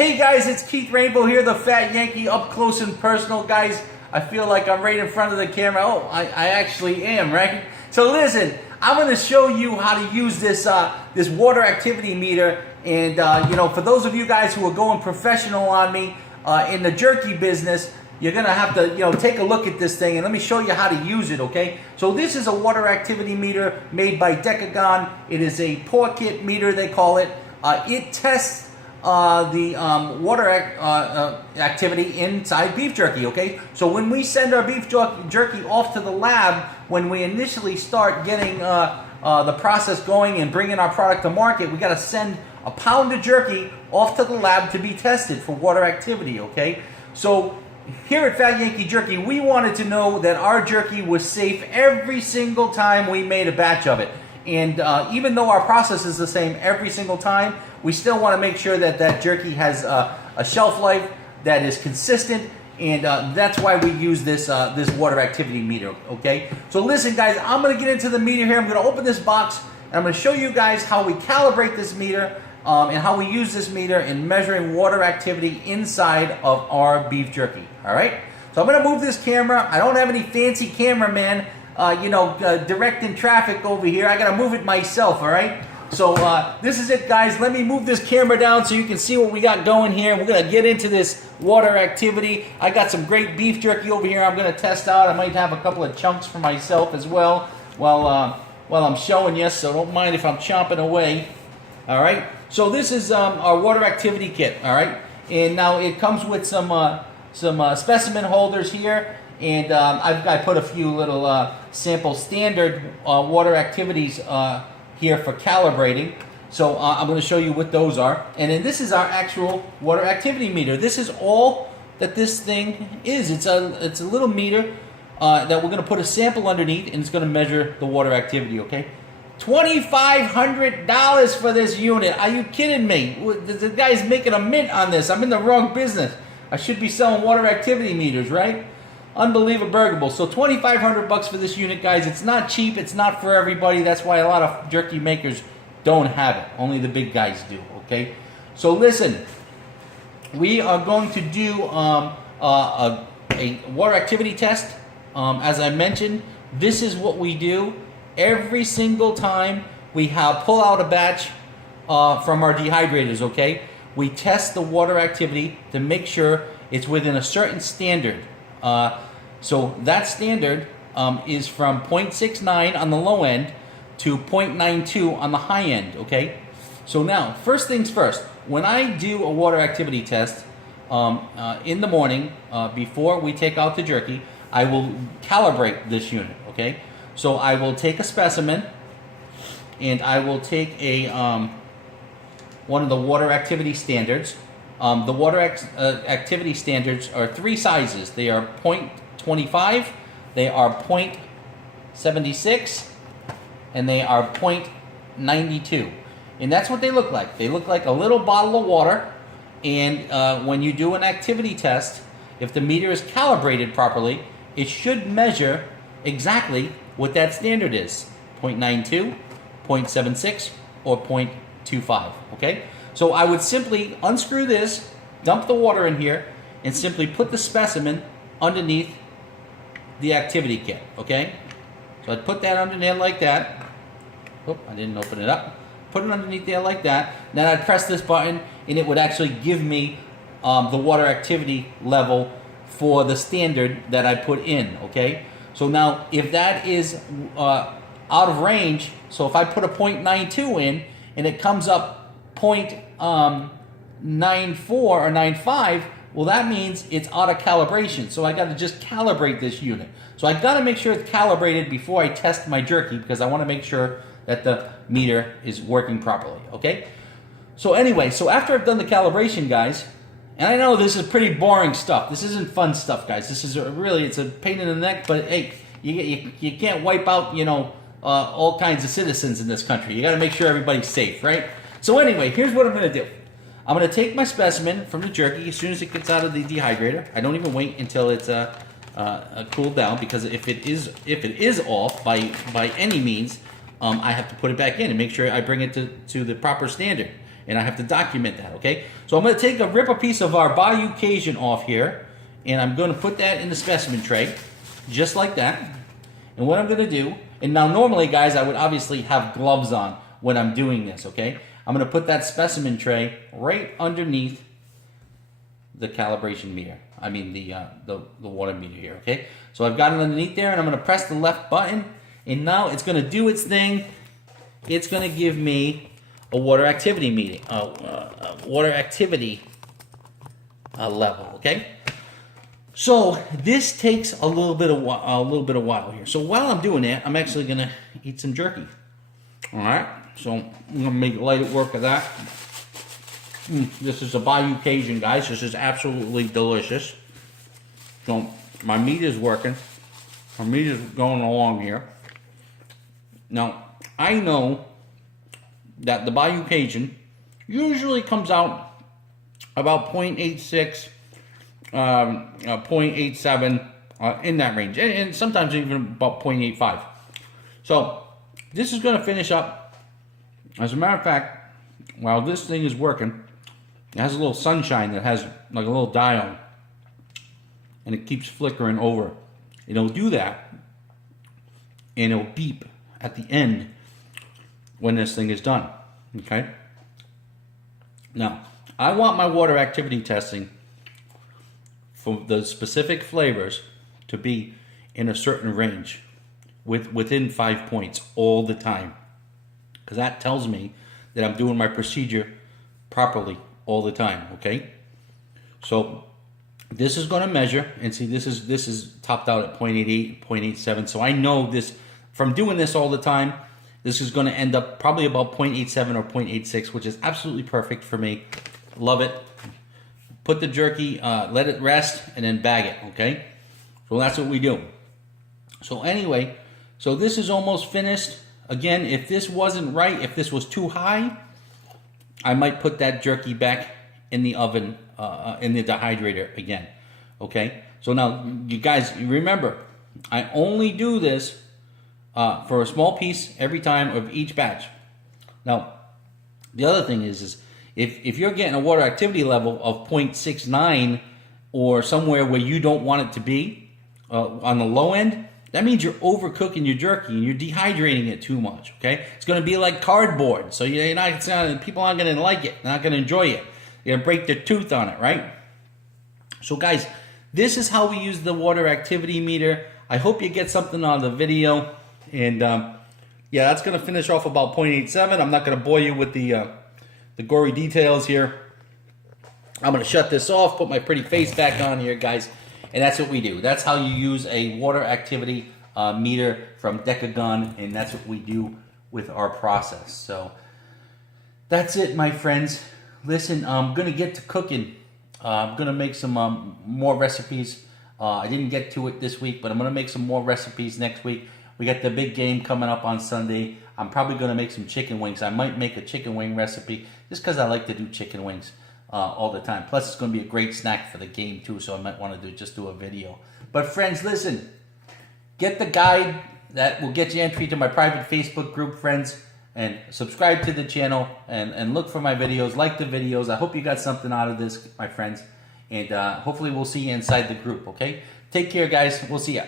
Hey guys, it's Keith Rainbow here, the Fat Yankee, up close and personal. Guys, I feel like I'm right in front of the camera. Oh, I actually am, right? So listen, I'm going to show you how to use this this water activity meter. And you know, for those of you guys who are going professional on me in the jerky business, you're going to have to, take a look at this thing, and let me show you how to use it, okay? So this is a water activity meter made by Decagon. It is a pour kit meter, they call it. It tests the water activity inside beef jerky, okay? So when we send our beef jerky off to the lab, when we initially start getting the process going and bringing our product to market, we got to send a pound of jerky off to the lab to be tested for water activity, okay? So here at Fat Yankee Jerky, we wanted to know that our jerky was safe every single time we made a batch of it. And even though our process is the same every single time, we still want to make sure that that jerky has a shelf life that is consistent, and that's why we use this this water activity meter, okay? So listen guys, I'm going to get into the meter here. I'm going to open this box, and I'm going to show you guys how we calibrate this meter and how we use this meter in measuring water activity inside of our beef jerky, all right? So I'm going to move this camera. I don't have any fancy cameraman directing traffic over here. I gotta move it myself, all right? So this is it, guys. Let me move this camera down so you can see what we got going here. We're gonna get into this water activity. I got some great beef jerky over here I'm gonna test out. I might have a couple of chunks for myself as well while I'm showing you, so don't mind if I'm chomping away. All right, so this is our water activity kit, all right? And now it comes with some specimen holders here. And I put a few little sample standard water activities here for calibrating. So I'm going to show you what those are. And then this is our actual water activity meter. This is all that this thing is. It's a little meter that we're going to put a sample underneath, and it's going to measure the water activity, okay? $2,500 for this unit. Are you kidding me? The guy's making a mint on this. I'm in the wrong business. I should be selling water activity meters, right? Unbelievable. So $2,500 for this unit, guys. It's not cheap. It's not for everybody. That's why a lot of jerky makers don't have it. Only the big guys do, okay? So listen, we are going to do a water activity test. As I mentioned, this is what we do every single time we pull out a batch from our dehydrators, okay? We test the water activity to make sure it's within a certain standard. So that standard is from 0.69 on the low end to 0.92 on the high end, okay? So now, first things first, when I do a water activity test in the morning, before we take out the jerky, I will calibrate this unit, okay? So I will take a specimen, and I will take a one of the water activity standards. The water activity standards are three sizes. They are 0.25, they are 0.76, and they are 0.92. And that's what they look like. They look like a little bottle of water. And when you do an activity test, if the meter is calibrated properly, it should measure exactly what that standard is. 0.92, 0.76, or 0.25, okay? So I would simply unscrew this, dump the water in here, and simply put the specimen underneath the activity kit, okay? So I'd put that under there like that. Oh, I didn't open it up. Put it underneath there like that. Then I'd press this button, and it would actually give me the water activity level for the standard that I put in, okay? So now, if that is out of range, so if I put a 0.92 in, and it comes up 0.94 or 95, well, that means it's out of calibration. So I got to just calibrate this unit. So I got to make sure it's calibrated before I test my jerky, because I want to make sure that the meter is working properly, okay? So anyway, so after I've done the calibration, guys, and I know this is pretty boring stuff. This isn't fun stuff, guys. This is it's a pain in the neck, but hey, you can't wipe out, all kinds of citizens in this country. You got to make sure everybody's safe, right? So anyway, here's what I'm going to do. I'm going to take my specimen from the jerky as soon as it gets out of the dehydrator. I don't even wait until it's cooled down, because if it is off by any means, I have to put it back in and make sure I bring it to the proper standard. and I have to document that, okay? So I'm gonna rip a piece of our Bayou Cajun off here, and I'm gonna put that in the specimen tray, just like that. And what I'm gonna do, and now normally, guys, I would obviously have gloves on when I'm doing this, okay? I'm gonna put that specimen tray right underneath the calibration meter. I mean the water meter here, okay? So I've got it underneath there, and I'm gonna press the left button, and now it's gonna do its thing. It's gonna give me a water activity meeting, water activity level, okay? So this takes a little bit of while here. So while I'm doing that, I'm actually gonna eat some jerky. All right, so I'm gonna make light work of that. This is a Bayou Cajun, guys. This is absolutely delicious. So my meat is working. My meat is going along here. Now, I know that the Bayou Cajun usually comes out about 0.86, 0.87, in that range. And sometimes even about 0.85. So this is going to finish up. As a matter of fact, while this thing is working, it has a little sunshine that has like a little dial, and it keeps flickering over. It'll do that, and it'll beep at the end when this thing is done, okay? Now, I want my water activity testing for the specific flavors to be in a certain range, within 5 points all the time, because that tells me that I'm doing my procedure properly all the time, okay? So this is going to measure, and see, this is topped out at 0.88, 0.87. So I know this from doing this all the time. This is going to end up probably about 0.87 or 0.86, which is absolutely perfect for me. Love it. Put the jerky, let it rest, and then bag it, okay? So that's what we do. So anyway, so this is almost finished. Again, if this wasn't right, if this was too high, I might put that jerky back in the oven, in the dehydrator again, okay? So now, you guys, remember, I only do this for a small piece every time of each batch. Now, the other thing is if you're getting a water activity level of 0.69 or somewhere where you don't want it to be, on the low end, that means you're overcooking your jerky and you're dehydrating it too much, okay? It's going to be like cardboard, so people aren't going to like it, they're not going to enjoy it. They're going to break their tooth on it, right? So guys, this is how we use the water activity meter. I hope you get something out of the video. And yeah, that's going to finish off about 0.87. I'm not going to bore you with the gory details here. I'm going to shut this off, put my pretty face back on here, guys. And that's what we do. That's how you use a water activity meter from Decagon, and that's what we do with our process. So that's it, my friends. Listen, I'm going to get to cooking. I'm going to make some more recipes. I didn't get to it this week, but I'm going to make some more recipes next week. We got the big game coming up on Sunday. I'm probably going to make some chicken wings. I might make a chicken wing recipe just because I like to do chicken wings all the time. Plus, it's going to be a great snack for the game too, so I might want to do a video. But friends, listen, get the guide that will get you entry to my private Facebook group, friends, and subscribe to the channel and look for my videos, like the videos. I hope you got something out of this, my friends, and hopefully we'll see you inside the group, okay? Take care, guys. We'll see ya.